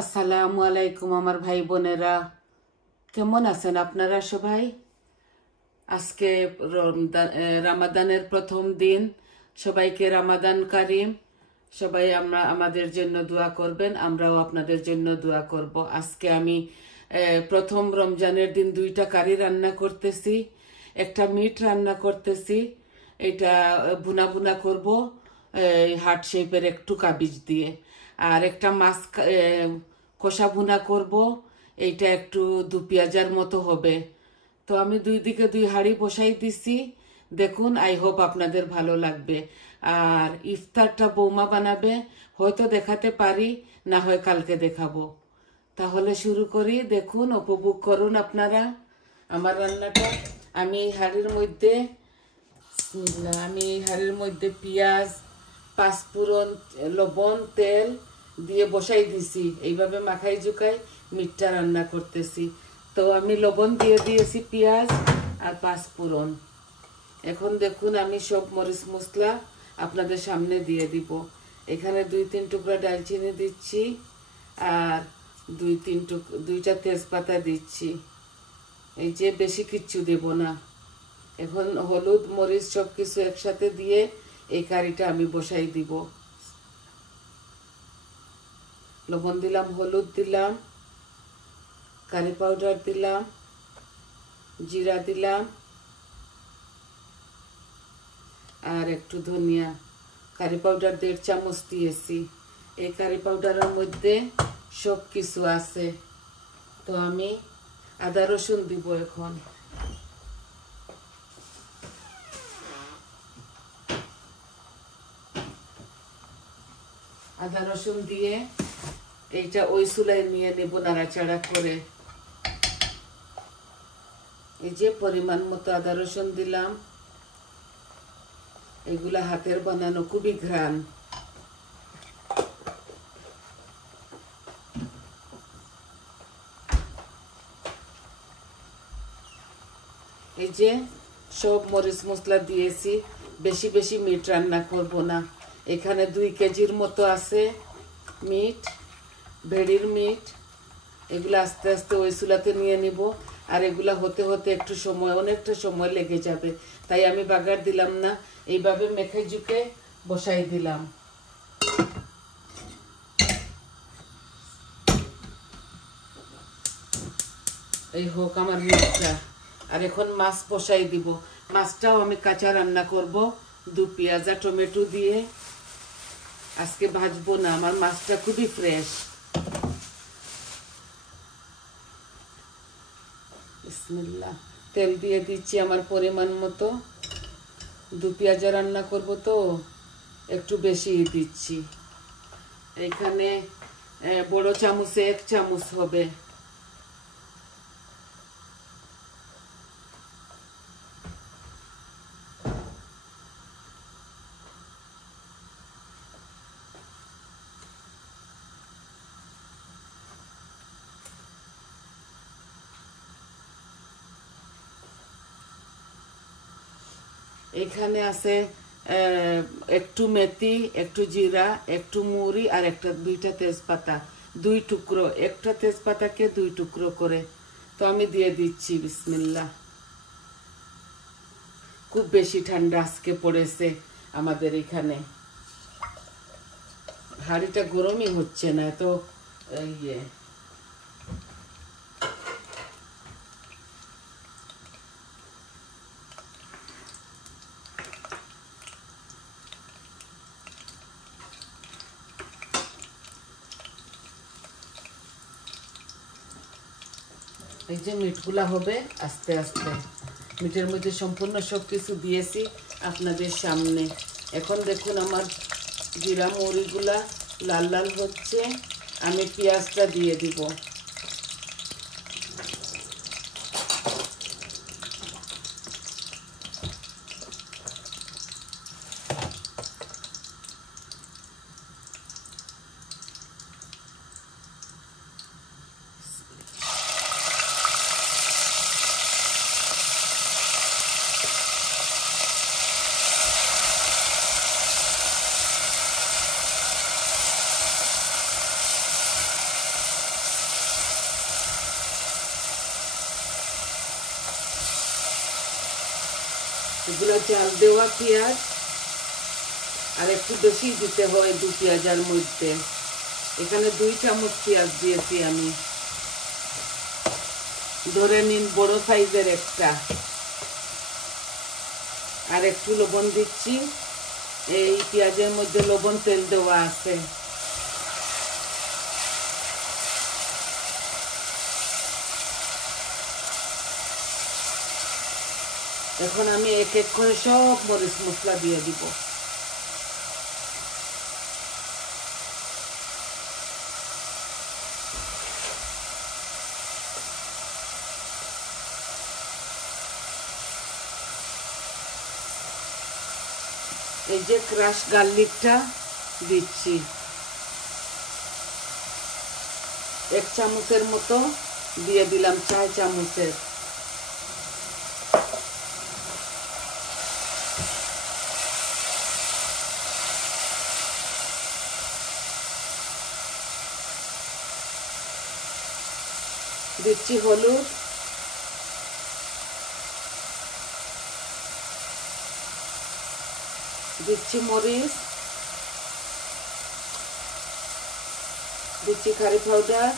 আসসালামু আলাইকুম আমার ভাই বোনেরা, কেমন আছেন আপনারা সবাই? আজকে রামাদানের প্রথম দিন। সবাইকে রামাদান কারিম। সবাই আমাদের জন্য দোয়া করবেন, আমরাও আপনাদের জন্য দোয়া করব। আজকে আমি প্রথম রমজানের দিন দুইটা কারি রান্না করতেছি, একটা মিট রান্না করতেছি। এটা ভুনা ভুনা করব হার্ট শেপের একটু কাবিজ দিয়ে, আর একটা মাছ কষা ভুনা করব। এইটা একটু দু পেঁয়াজার মতো হবে। তো আমি দুই দিকে দুই হাঁড়ি বসাই দিছি। দেখুন, আই হোপ আপনাদের ভালো লাগবে। আর ইফতারটা বৌমা বানাবে, হয়তো দেখাতে পারি, না হয় কালকে দেখাবো। তাহলে শুরু করি। দেখুন, উপভোগ করুন আপনারা আমার রান্নাটা। আমি এই হাঁড়ির মধ্যে পেঁয়াজ, পাঁচফোড়ন, লবণ, তেল দিয়ে বসাই দিছি। এইভাবে মাখাই জুকাই মিটটা রান্না করতেছি। তো আমি লবণ দিয়ে দিয়েছি, পেঁয়াজ আর পাঁচফোড়ন। এখন দেখুন, আমি সব মরিচ মশলা আপনাদের সামনে দিয়ে দিব। এখানে 2-3 টুকরা ডালচিনি দিচ্ছি, আর দুইটা তেজপাতা দিচ্ছি। এই যে, বেশি কিচ্ছু দেব না। এখন হলুদ মরিচ সব কিছু একসাথে দিয়ে এই কারিটা আমি বসাই দিব। লবণ দিলাম, হলুদ দিলাম, কারি পাউডার দিলাম, জিরা দিলাম, আর একটু ধনিয়া। কারি পাউডার 1.5 চামচ দিয়েছি। এই কারি পাউডারের মধ্যে সব কিছু আছে। তো আমি আদা রসুন দিব এখন। আদা রসুন দিয়ে এইটা ওই চুলায় নিয়ে নেব নাড়াচাড়া করে। এই যে পরিমাণ মতো আদা রসুন দিলাম। এগুলা হাতের বানানো, খুবই ঘ্রাণ। এই যে সব মরিচ মশলা দিয়েছি। বেশি বেশি মিট রান্না করব না। এখানে 2 কেজির মতো আছে মিট, ভেড়ির মিট। এগুলো আস্তে আস্তে ওই চুলাতে নিয়ে নিব। আর এগুলা হতে হতে অনেকটা সময় লেগে যাবে, তাই আমি বাগার দিলাম না। এইভাবে মেখে ঝুঁকে বসাই দিলাম। এই হোক আমার মিটটা। আর এখন মাছ বসাই দিব। মাছটাও আমি কাঁচা রান্না করব, 2 পেঁয়াজা টমেটো দিয়ে। আজকে ভাজবো না, আমার মাছটা খুবই ফ্রেশ। বিসমিল্লাহ। তেল দিয়ে দিচ্ছি আমার পরিমাণ মতো। 2 পেঁয়াজা রান্না করব তো একটু বেশি দিচ্ছি। এখানে বড় চামচে 1 চামচ হবে। এখানে আছে একটু মেথি, একটু জিরা, একটু মুড়ি, আর দুইটা তেজপাতা। 2 টুকরো, একটা তেজপাতাকে 2 টুকরো করে। তো আমি দিয়ে দিচ্ছি। বিসমিল্লাহ। খুব বেশি ঠান্ডা আজকে পড়েছে আমাদের এখানে। হাঁড়িটা গরমই হচ্ছে না তো। এই যে মিটগুলা হবে আস্তে আস্তে। মিটের মধ্যে সম্পূর্ণ সব কিছু দিয়েছি আপনাদের সামনে। এখন দেখুন, আমার জিরা মৌরিগুলা লাল লাল হচ্ছে। আমি পেঁয়াজটা দিয়ে দিব। এগুলা জাল দেওয়া পেঁয়াজ, আর একটু বেশি দিতে হয় 2 পেঁয়াজের মধ্যে। এখানে 2 চামচ পেঁয়াজ দিয়েছি আমি, ধরে নিন বড় সাইজের একটা। আর একটু লবণ দিচ্ছি, এই পেঁয়াজের মধ্যে লবণ তেল দেওয়া আছে। এখন আমি এক এক করে সব মরিচ মশলা দিয়ে দিব। এই যে ক্রাশ গার্লিকটা দিচ্ছি, 1 চামচের মতো দিয়ে দিলাম, 4 চামচের। দিচ্ছি হলুদ, দিচ্ছি মরিচ, দিচ্ছি কারি পাউডার,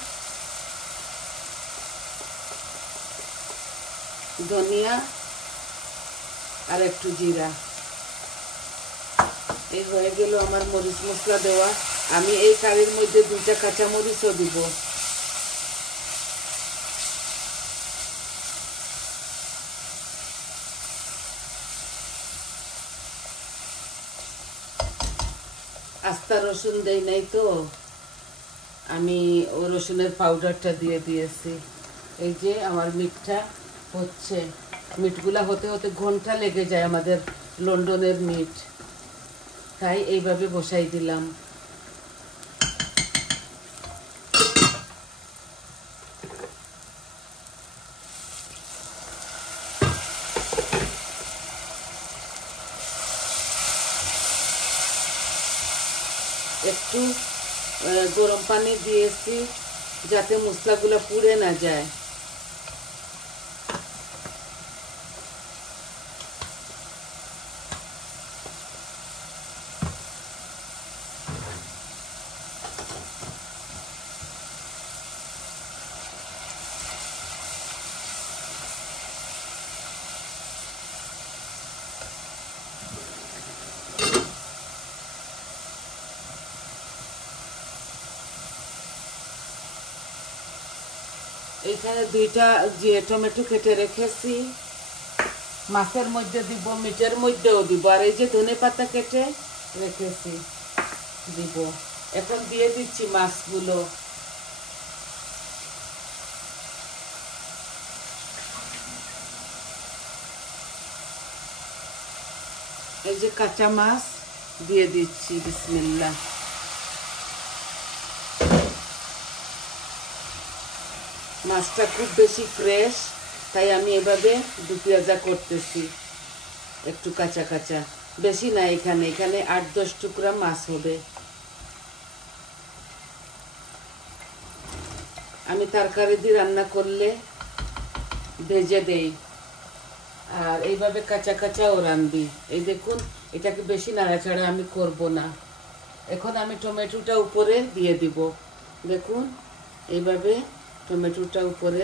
ধনিয়া আর একটু জিরা। এই হয়ে গেল আমার মরিচ মশলা দেওয়া। আমি এই কারির মধ্যে 2টা কাঁচা মরিচও দিব। আস্তা রসুন দেই নাই তো, আমি ও রসুনের পাউডারটা দিয়ে দিয়েছি। এই যে আমার মিটটা হচ্ছে, মিটগুলা হতে হতে ঘন্টা লেগে যায় আমাদের লন্ডনের মিট, তাই এইভাবে বসাই দিলাম। একটু গরম পানি দিয়েছি যাতে মশলাগুলো পুড়ে না যায়। এখানে 2টা যে টমেটো কেটে রেখেছি, মাছের মধ্যে দিব, মিটের মধ্যেও দিব, আর এই যে ধনেপাতা কেটে রেখেছি দিব। এখন দিয়ে দিচ্ছি মাছগুলো। এই যে কাঁচা মাছ দিয়ে দিচ্ছি, বিসমিল্লাহ। মাছটা খুব বেশি ফ্রেশ, তাই আমি এভাবে 2 পেঁয়াজা করতেছি, একটু কাঁচা কাঁচা, বেশি না। এখানে 8-10 টুকরা মাছ হবে। আমি তরকারি দিয়ে রান্না করলে ভেজে দেই, আর এইভাবে কাঁচা কাঁচাও রান্দি। এই দেখুন, এটাকে বেশি নাড়াচাড়া আমি করব না। এখন আমি টমেটোটা উপরে দিয়ে দিব। দেখুন, এইভাবে টমেটোটা উপরে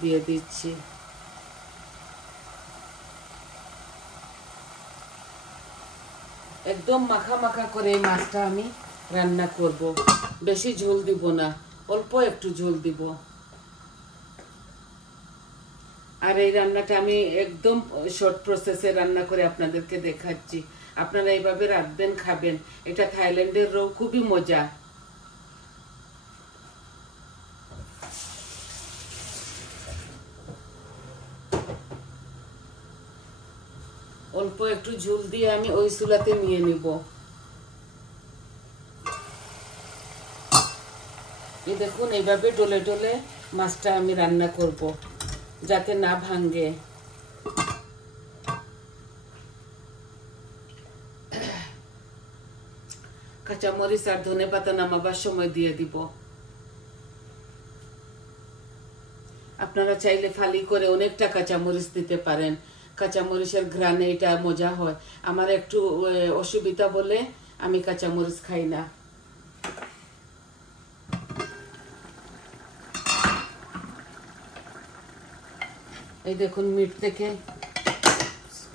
দিয়ে দিচ্ছি। একদম মাখা মাখা করে এই মাছটা আমি রান্না করব, বেশি ঝোল দিব না, অল্প একটু ঝোল দিব। আর এই রান্নাটা আমি একদম শর্ট প্রসেসে রান্না করে আপনাদেরকে দেখাচ্ছি। আপনারা এইভাবে রাখবেন, খাবেন। এটা থাইল্যান্ডের রো, খুবই মজা। অল্প একটু ঝোল দিয়ে আমি ওই চুলাতে নিয়ে নিব। এই দেখুন, এইভাবে ডলে ডলে মাছটা আমি রান্না করব যাতে না ভাঙে। কাঁচামরিচ আর ধনেপাতা নামাবার সময় দিয়ে দিব। আপনারা চাইলে ফালি করে অনেকটা কাঁচামরিচ দিতে পারেন, কাঁচামরিচের ঘ্রাণে এটা মজা হয়। আমার একটু অসুবিধা বলে আমি কাঁচামরিচ খাই না। এই দেখুন মিট থেকে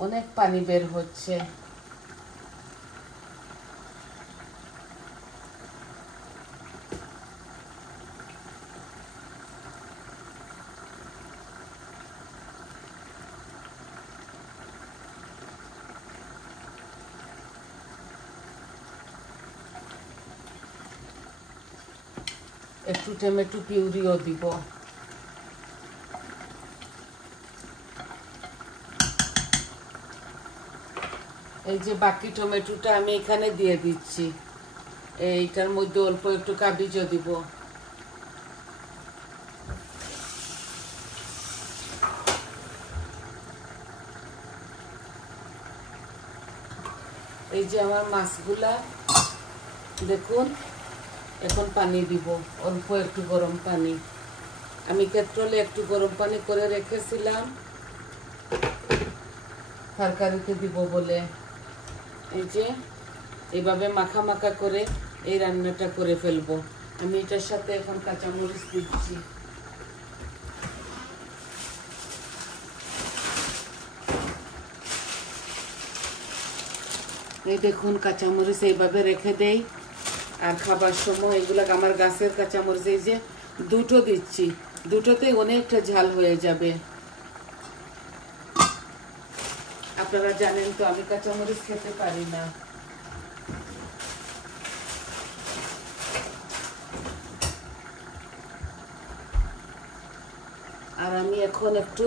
অনেক পানি বের হচ্ছে। একটু টমেটো পিউরিও দিব। এই যে বাকি টমেটোটা আমি এখানে দিয়ে দিচ্ছি। এইটার মধ্যে অল্প একটু কাবিজও দিব। এই যে আমার মাছগুলা দেখুন, এখন পানি দিব, অল্প একটু গরম পানি। আমি কেট্রলে একটু গরম পানি করে রেখেছিলাম তরকারিতে দিব বলে। এই যে এইভাবে মাখা মাখা করে এই রান্নাটা করে ফেলবো। আমি এটার সাথে এখন কাঁচামরিচ দিচ্ছি। এই দেখুন কাঁচামরিচ এইভাবে রেখে দেই, আর খাবার সময় এগুলা আমার গাছের কাঁচামরিচ এই যে দুটো দিচ্ছি, দুটোতে অনেকটা ঝাল হয়ে যাবে। আপনারা জানেন তো আমি কাঁচামরিচ খেতে পারি না। আর আমি এখন একটু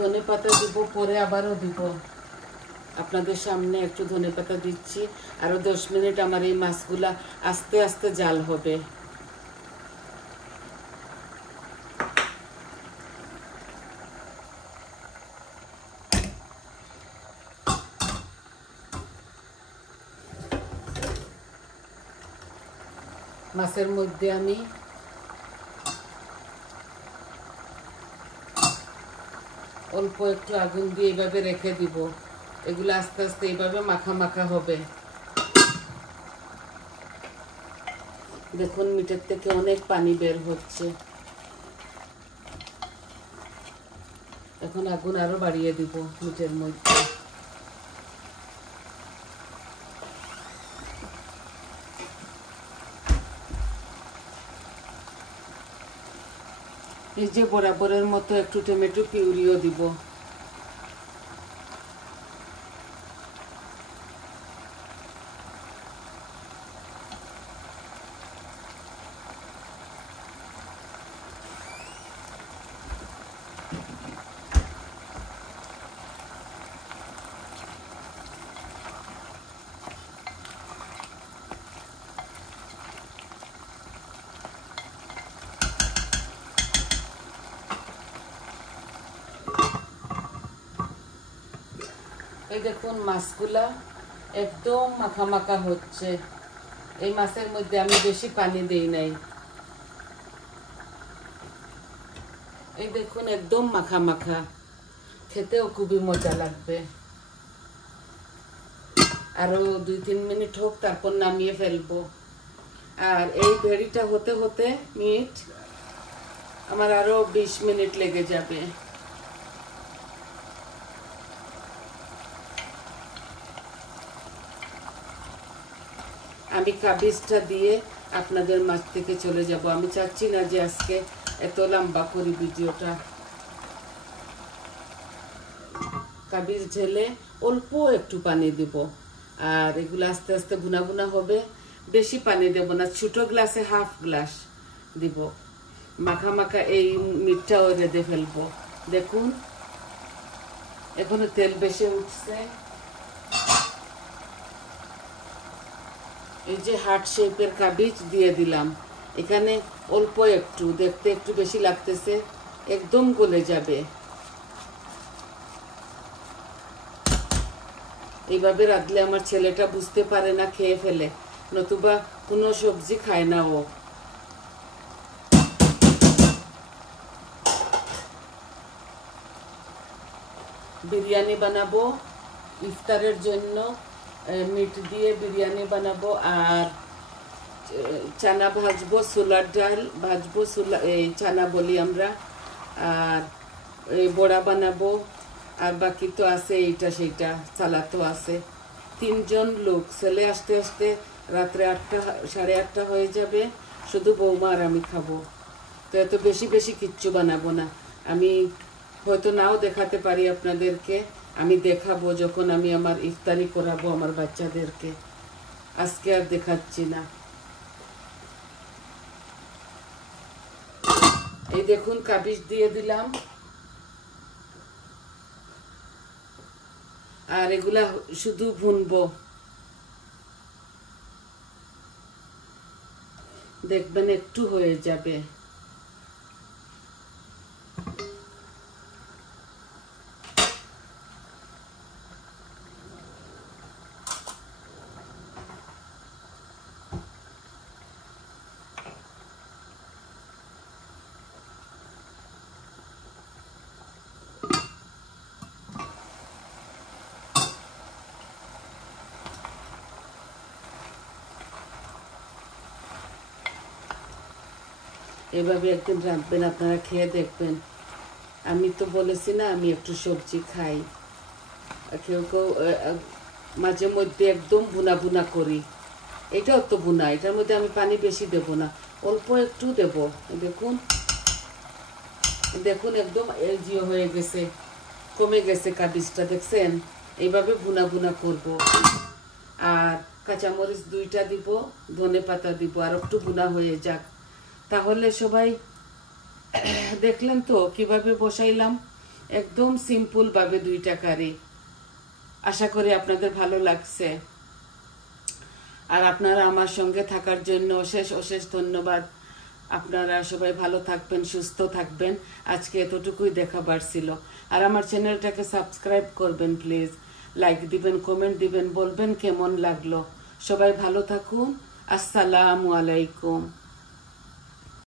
ধনেপাতা দিব, পরে আবারও দিব। আপনাদের সামনে একটু ধনেপাতা দিচ্ছি। আরো 10 মিনিট আমার এই মাছগুলা আস্তে আস্তে জাল হবে। মাছের মধ্যে আমি অল্প একটু আগুন দিয়ে এইভাবে রেখে দিব। এগুলো আস্তে আস্তে এইভাবে মাখা মাখা হবে। দেখুন মিটের থেকে অনেক পানি বের হচ্ছে। এখন আগুন আরো বাড়িয়ে দিব মিটের মধ্যে। এই যে বরাবরের মতো একটু টমেটো পিউরিও দিব। এই দেখুন মাছগুলা একদম মাখা মাখা হচ্ছে। এই মাছের মধ্যে আমি বেশি পানি দেই নাই। এই দেখুন একদম মাখা মাখা, খেতেও খুবই মজা লাগবে। আরো 2-3 মিনিট হোক, তারপর নামিয়ে ফেলবো। আর এই ভেড়িটা হতে হতে মিট আমার আরো 20 মিনিট লেগে যাবে। আমি কাবিজটা দিয়ে আপনাদের মাছ থেকে চলে যাব। আমি চাচ্ছি না যে আজকে এত লম্বা করি ভিডিওটা। কাবিজ ঢেলে অল্প একটু পানি দিব, আর এগুলো আস্তে আস্তে ভুনা ভুনা হবে। বেশি পানি দেব না, ছোট গ্লাসে 1/2 গ্লাস দিব। মাখা মাখা এই মিটটাও রেঁধে ফেলবো। দেখুন এখনো তেল বেশি উঠছে। এই যে হার্ট শেপের কাবিজ দিয়ে দিলাম। এখানে অল্প একটু, দেখতে একটু বেশি লাগতেছে, একদম গলে যাবে। এইভাবে রাঁধলে আমার ছেলেটা বুঝতে পারে না, খেয়ে ফেলে, নতুবা কোনো সবজি খায় না ও। বিরিয়ানি বানাবো ইফতারের জন্য। মিট দিয়ে বিরিয়ানি বানাবো আর চানা ভাজবো, ছোলার ডাল ভাজবো, এই চানা বলি আমরা। আর এই বড়া বানাবো। আর বাকি তো আছে এইটা সেইটা, সালাদও আছে। 3 জন লোক, ছেলে আসতে আসতে রাত্রে 8টা 8:30 হয়ে যাবে। শুধু বৌমা আর আমি খাবো। তো এত বেশি বেশি কিচ্ছু বানাবো না। আমি হয়তো নাও দেখাতে পারি আপনাদেরকে, আমি দেখাবো যখন আমি আমার ইফতারি করাবো আমার বাচ্চাদেরকে। আজকে আর দেখাচ্ছি না। এই দেখুন কাবিজ দিয়ে দিলাম। আর এগুলা শুধু ভুনবো, দেখবেন একটু হয়ে যাবে। এভাবে একদিন রাঁধবেন, আপনারা খেয়ে দেখবেন। আমি তো বলেছি না আমি একটু সবজি খাই। কেউ কেউ মাঝে মধ্যে একদম বুনা বুনা করি। এটাও তো বুনা, এটার মধ্যে আমি পানি বেশি দেব না, অল্প একটু দেব। দেখুন দেখুন একদম এলজিও হয়ে গেছে, কমে গেছে কাবিজটা, দেখছেন? এইভাবে বুনা বুনা করব। আর কাঁচামরিচ 2টা দিব, ধনে পাতা দিব, আর একটু বুনা হয়ে যাক। তাহলে সবাই দেখলেন তো কিভাবে বসাইলাম, একদম সিম্পল ভাবে 2টা কারি। আশা করি আপনাদের ভালো লাগছে। আর আপনারা আমার সঙ্গে থাকার জন্য অশেষ অশেষ ধন্যবাদ। আপনারা সবাই ভালো থাকবেন, সুস্থ থাকবেন। আজকে এতটুকুই দেখাবার ছিল। আর আমার চ্যানেলটাকে সাবস্ক্রাইব করবেন প্লিজ, লাইক দিবেন, কমেন্ট দিবেন, বলবেন কেমন লাগলো। সবাই ভালো থাকুন। আসসালামু আলাইকুম।